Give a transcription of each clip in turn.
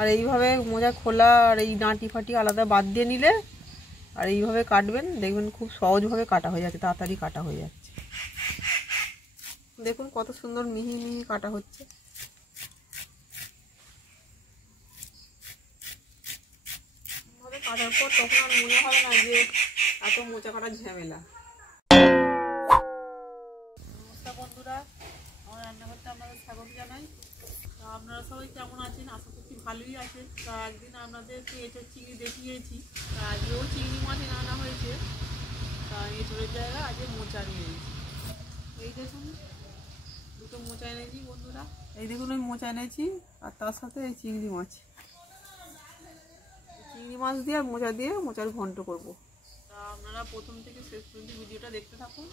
আর এইভাবে মোজা খোলা আর এই ডাঁটি ফাটি আলাদা বাদ দিয়ে নিলে আর এইভাবে কাটবেন, দেখবেন খুব সহজভাবে কাটা হয়ে যাচ্ছে, তাড়াতাড়ি কাটা হয়ে যাচ্ছে। দেখুন কত সুন্দর মিহি মিহি কাটা হচ্ছে। কাটার পর তখন আর মনে হবে না যে এত মোচা কাটার ঝামেলা। নমস্কার বন্ধুরা, আমার রান্নাঘরতে আপনাদের স্বাগত জানাই। আপনারা সবাই কেমন আছেন? আশা করছি ভালোই আছেন। তা একদিন আপনাদেরকে এঁচোড় চিংড়ি দেখিয়েছি, তা আজকেও চিংড়ি মাছ আনা হয়েছে। তা এঁচোড়ের জায়গায় আজকে মোচা নিয়ে এনেছি। এই দেখুন দুটো মোচা এনেছি বন্ধুরা, এই দেখুন ওই মোচা এনেছি আর তার সাথে এই চিংড়ি মাছ দিয়ে মোচা দিয়ে মোচার ঘন্ট করব। তা আপনারা প্রথম থেকে শেষ পর্যন্ত ভিডিওটা দেখতে থাকুন।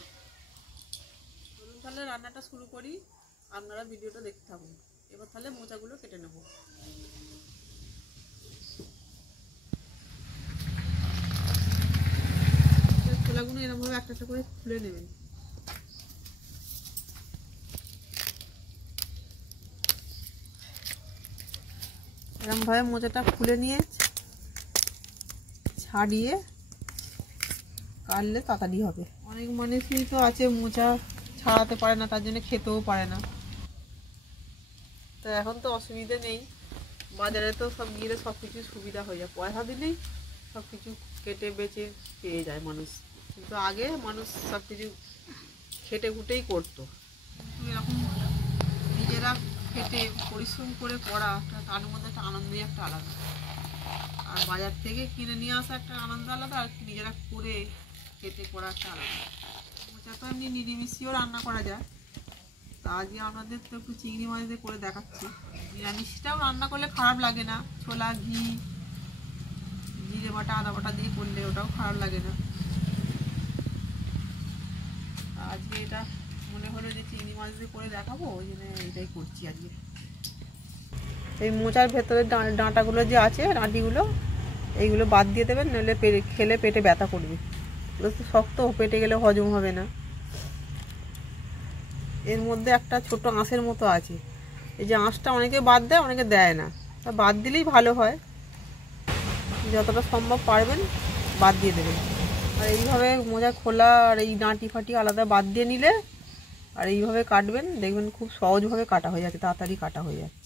চলুন তাহলে রান্নাটা শুরু করি, আপনারা ভিডিওটা দেখতে থাকুন। এবার তাহলে মোচাগুলো কেটে নেব। খোলাগুলো এরকমভাবে একটা একটা করে খুলে নেবেন। এরকমভাবে মোচাটা খুলে নিয়ে ছাড়িয়ে কাটলে তাড়াতাড়ি হবে। অনেক মানুষই তো আছে মোচা ছাড়াতে পারে না, তার জন্য খেতেও পারে না। তো এখন তো অসুবিধে নেই, বাজারে তো সব গিয়ে সব কিছু সুবিধা হয়ে যায়, পয়সা দিলেই সব কিছু কেটে বেচে পেয়ে যায় মানুষ। কিন্তু আগে মানুষ সব কিছু খেটে খুটেই করতো। এরকম নিজেরা খেটে পরিশ্রম করে করা তার মধ্যে একটা আনন্দই একটা আলাদা। আর বাজার থেকে কিনে নিয়ে আসা একটা আনন্দ আলাদা, আর নিজেরা করে খেতে করা একটা আলাদা। মোচা তো এমনি নিরামিষিও রান্না করা যায়। তা আজকে আপনাদের তো একটু চিংড়ি মাছ দিয়ে করে দেখাচ্ছি। নিরামিষটাও রান্না করলে খারাপ লাগে না, ছোলা ঘি জিরে বাটা আদা বাটা দিয়ে করলে ওটাও খারাপ লাগে না। আজকে এটা মনে হলো যে চিংড়ি মাছ দিয়ে করে দেখাবো, ওই জন্য এটাই করছি আজকে। এই মোচার ভেতরে ডাঁটাগুলো যে আছে, ডাঁটিগুলো এইগুলো বাদ দিয়ে দেবেন, নইলে খেলে পেটে ব্যথা করবে। ওগুলো তো শক্ত, পেটে গেলে হজম হবে না। এর মধ্যে একটা ছোট আঁশের মতো আছে, এই যে আঁশটা অনেকে বাদ দেয়, অনেকে দেয় না। তা বাদ দিলেই ভালো হয়, যতটা সম্ভব পারবেন বাদ দিয়ে দেবেন। আর এইভাবে মোজা খোলা আর এই ডাঁটি ফাটি আলাদা বাদ দিয়ে নিলে আর এইভাবে কাটবেন, দেখবেন খুব সহজভাবে কাটা হয়ে যাচ্ছে, তাড়াতাড়ি কাটা হয়ে যাচ্ছে।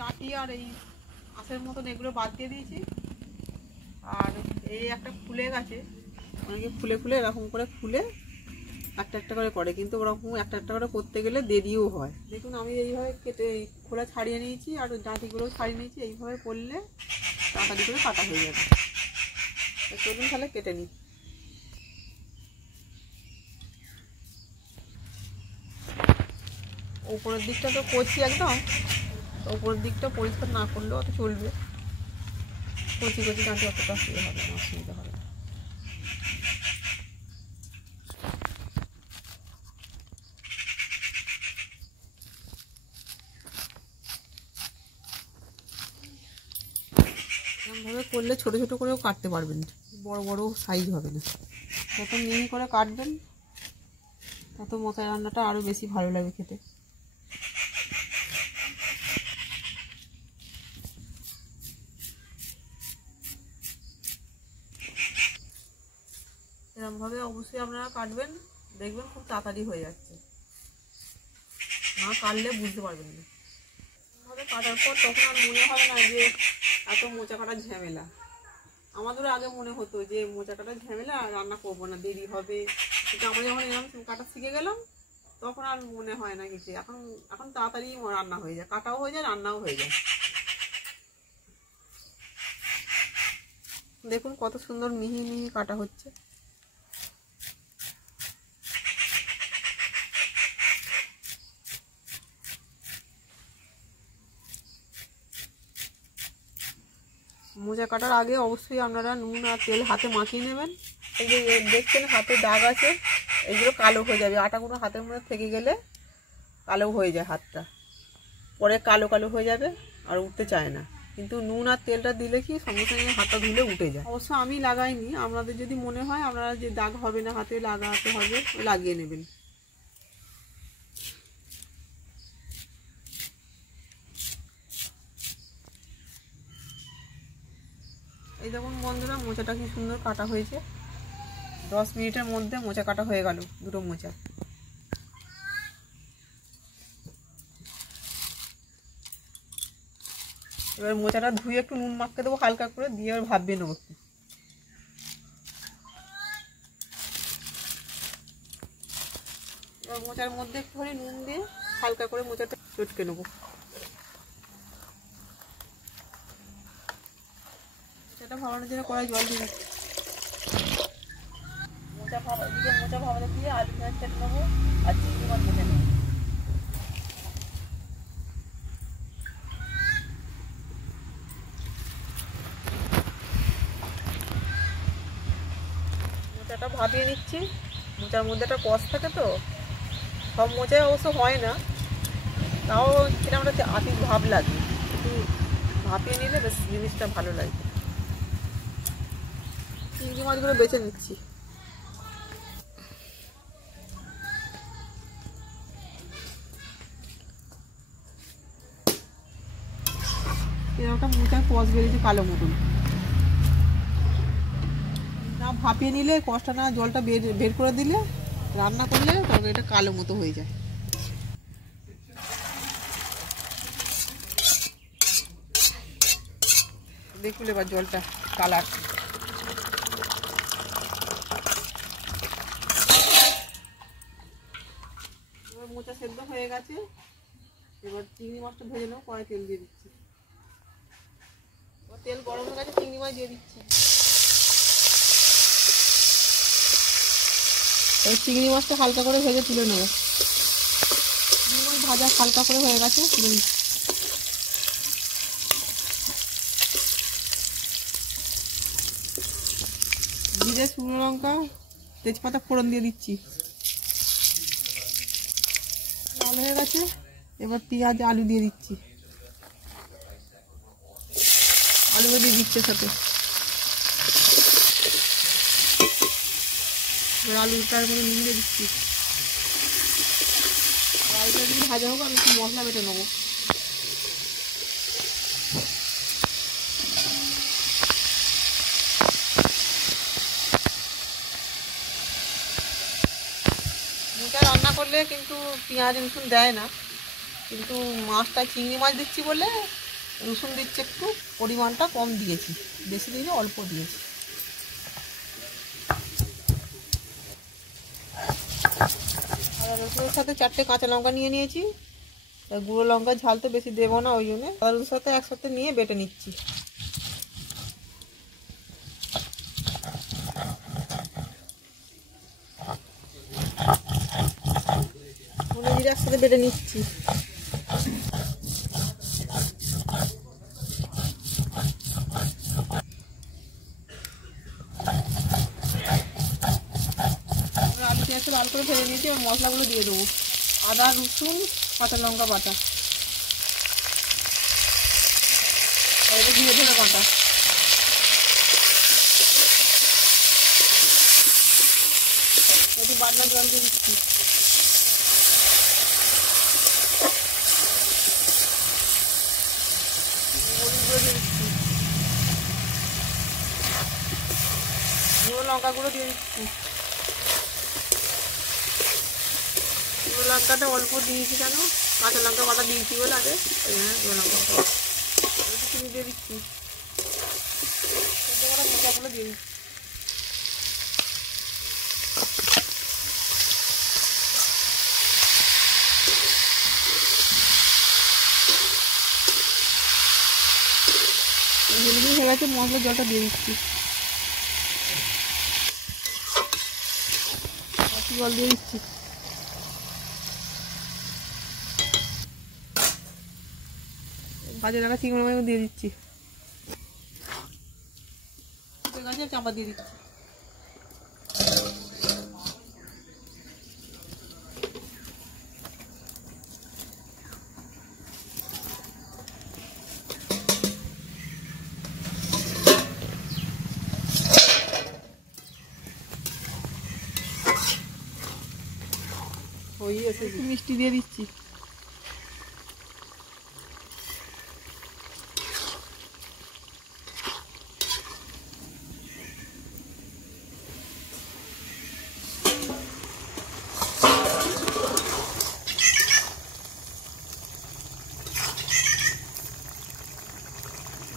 ডাঁটি আর এই আঁশের মতন এগুলো বাদ দিয়ে দিয়েছি। আর এই একটা ফুলে গেছে, অনেকে ফুলে ফুলে এরকম করে ফুলে একটা একটা করে করে, কিন্তু ওরকম একটা একটা করে করতে গেলে দেরিও হয়। দেখুন আমি এইভাবে কেটে খোলা ছাড়িয়ে নিয়েছি আর ডাঁটিগুলোও ছাড়িয়ে নিয়েছি। এইভাবে করলে তাড়াতাড়ি করে কাটা হয়ে যাবে। চলুন তাহলে কেটে নিই। উপরের দিকটা তো করছি একদম, উপরের দিকটা পরিষ্কার না করলেও অত চলবে। কচি কচি ডাঁটি অতটা অসুবিধা হবে না, অসুবিধা হবে না। এরকমভাবে করলে ছোটো ছোটো করেও কাটতে পারবেন, বড় বড় সাইজ হবে না। যত মিহি করে কাটবেন তত মোচা রান্নাটা আরও বেশি ভালো লাগে খেতে। এরকমভাবে অবশ্যই আপনারা কাটবেন, দেখবেন খুব তাড়াতাড়ি হয়ে যাচ্ছে, না কাটলে বুঝতে পারবেন না। এভাবে কাটার পর তখন আর মনে হবে না যে এত মোচা কাটার ঝামেলা। আমাদেরও আগে মনে হতো যে মোচা কাটার ঝামেলা, রান্না করবো না, দেরি হবে। কিন্তু আমরা যখন এরকম কাটা শিখে গেলাম তখন আর মনে হয় না কিছু। এখন তাড়াতাড়ি রান্না হয়ে যায়, কাটাও হয়ে যায়, রান্নাও হয়ে যায়। দেখুন কত সুন্দর মিহি মিহি কাটা হচ্ছে। মোচা কাটার আগে অবশ্যই আপনারা নুন আর তেল হাতে মাখিয়ে নেবেন। এই যে দেখছেন হাতে দাগ আছে, এগুলো কালো হয়ে যাবে। আটাগুলো হাতের মধ্যে থেকে গেলে কালো হয়ে যায় হাতটা, পরে কালো কালো হয়ে যাবে আর উঠতে চায় না। কিন্তু নুন আর তেলটা দিলে কি সঙ্গে সঙ্গে হাতটা ধুলে উঠে যায়। অবশ্য আমি লাগাইনি, আপনাদের যদি মনে হয় আপনারা যে দাগ হবে না হাতে লাগাতে হবে লাগিয়ে নেবেন। এই দেখুন বন্ধুরা, মোচাটা কি সুন্দর কাটা হয়েছে। 10 মিনিটের মধ্যে মোচা কাটা হয়ে গেল, দুটো মোচা। এবার মোচাটা ধুয়ে একটু নুন মাখতে দেবো হালকা করে, দিয়ে এবার ভাপিয়ে নেবো একটু। এবার মোচার মধ্যে একটুখানি নুন দিয়ে হালকা করে মোচাটা চটকে নেবো। মোচাটা ভাপানোর জন্য কড়াই জল দিয়ে দিচ্ছি। মোচা ভাপাতে দিয়ে আলু পেঁয়াজ কেটে নেবো আর চিংড়ি মাছ ভেজে নেবো। মোচাটা ভাপিয়ে নিচ্ছি। মোচার মধ্যে একটা কষ থাকে তো, সব মোচায় অবশ্য হয় না, তাও কিরকম একটা আতিক ভাব লাগে, একটু ভাপিয়ে নিলে বেশ জিনিসটা ভালো লাগে। চিংড়ি মাছগুলো বেছে নিচ্ছি। এরকম মোচার কষ বেরিয়েছে কালো মতন। না ভাপিয়ে নিলে কষটা না জলটা বের করে দিলে রান্না করলে তবে এটা কালো মতো হয়ে যায়। দেখুন এবার জলটা কালার। এবার মোচা সেদ্ধ হয়ে গেছে। এবার চিংড়ি মাছটা ভেজে নেবো, কড়াই তেল দিয়ে দিচ্ছি। তেল গরম হয়ে গেছে, চিংড়ি মাছ দিয়ে দিচ্ছি। এই চিংড়ি মাছটা হালকা করে ভেজে তুলে নেবো। চিংড়ি মাছ ভাজা হালকা করে হয়ে গেছে, তুলে নিচ্ছি। জিরে, শুকনো লঙ্কা, তেজপাতা ফোড়ন দিয়ে দিচ্ছি। লাল হয়ে গেছে, এবার পেঁয়াজ আলু দিয়ে দিচ্ছি। আলুও দিয়ে দিচ্ছে সাথে। এবার আলুটার মধ্যে নুন দিয়ে দিচ্ছি। আলুটা যদি ভাজা হোক আমি একটু মশলা বেটে নেবো। মোচা রান্না করলে কিন্তু পেঁয়াজ রসুন দেয় না, কিন্তু মাছটা চিংড়ি মাছ দিচ্ছি বলে রসুন দিচ্ছে, একটু পরিমাণটা কম দিয়েছি, বেশি দিলে অল্প দিয়েছি। আর রসুনের সাথে 4টে কাঁচা লঙ্কা নিয়ে নিয়েছি। গুঁড়ো লঙ্কা ঝাল তো বেশি দেবো না, ওই জন্য আলুর সাথে একসাথে নিয়ে বেটে নিচ্ছি। ধনে জিরে একসাথে বেটে নিচ্ছি। আলুটা একটু লাল করে ফেলে নিয়েছি, এবার মশলাগুলো দিয়ে দেবো। আদা, রসুন, কাঁচা লঙ্কা বাটা, আর এটা ধীরে ধীরে বাটা। একটু বাটনা জল দিয়ে দিচ্ছি। গুঁড়ো লঙ্কা গুঁড়ো দিয়ে দিচ্ছি। গুঁড়ো লঙ্কাটা অল্প দিয়েছি, কেন কাঁচা লঙ্কা বাটা দিয়েছি বলে আগে, ওই জন্য গুঁড়ো লঙ্কা একটু চিনি দিয়ে দিচ্ছি। মোচাগুলো দিয়ে দিচ্ছি। হেলদি হয়ে গেছে, মশলার জলটা দিয়ে দিচ্ছি। জল দিয়ে দিচ্ছি। ভাজা রাখা চিংড়ি মাছ দিয়ে দিচ্ছি। চাপা দিয়ে দিচ্ছি। দই এসে মিষ্টি দিয়ে দিচ্ছি।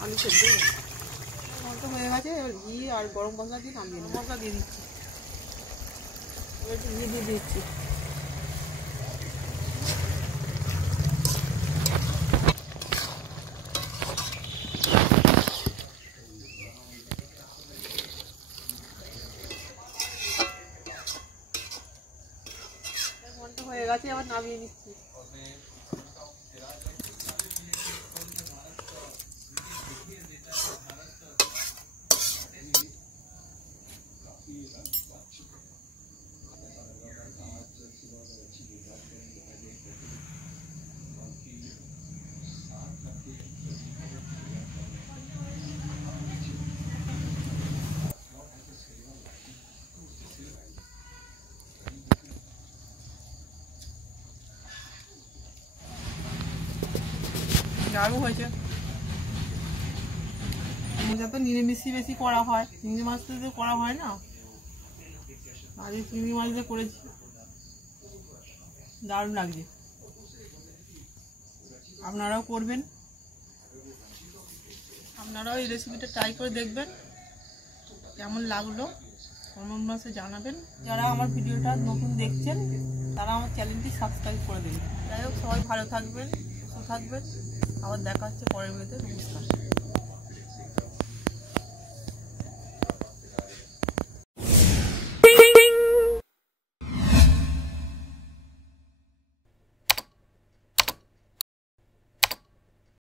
আলু সেদ্ধ তো হয়ে গেছে, এবার ঘি আর গরম মশলা দিয়ে নামিয়ে মশলা দিয়ে দিচ্ছি। এবার একটু ঘি দিয়ে দিচ্ছি। হয়ে গেছে, আবার নামিয়ে নিচ্ছি। দারুণ হয়েছে। মোজা তো নিরামিষই বেশি করা হয়, চিংড়ি মাছ তো করা হয় না, আজ চিংড়ি মাছ দিয়ে করেছি, দারুণ লাগছে। আপনারাও করবেন, আপনারাও এই রেসিপিটা ট্রাই করে দেখবেন কেমন লাগলো, কমেন্ট বক্সে জানাবেন। যারা আমার ভিডিওটা নতুন দেখছেন তারা আমার চ্যানেলটি সাবস্ক্রাইব করে দেবেন। যাই হোক, সবাই ভালো থাকবেন, সুস্থ থাকবেন। আবার দেখা হচ্ছে পরের ভিডিওতে। নমস্কার।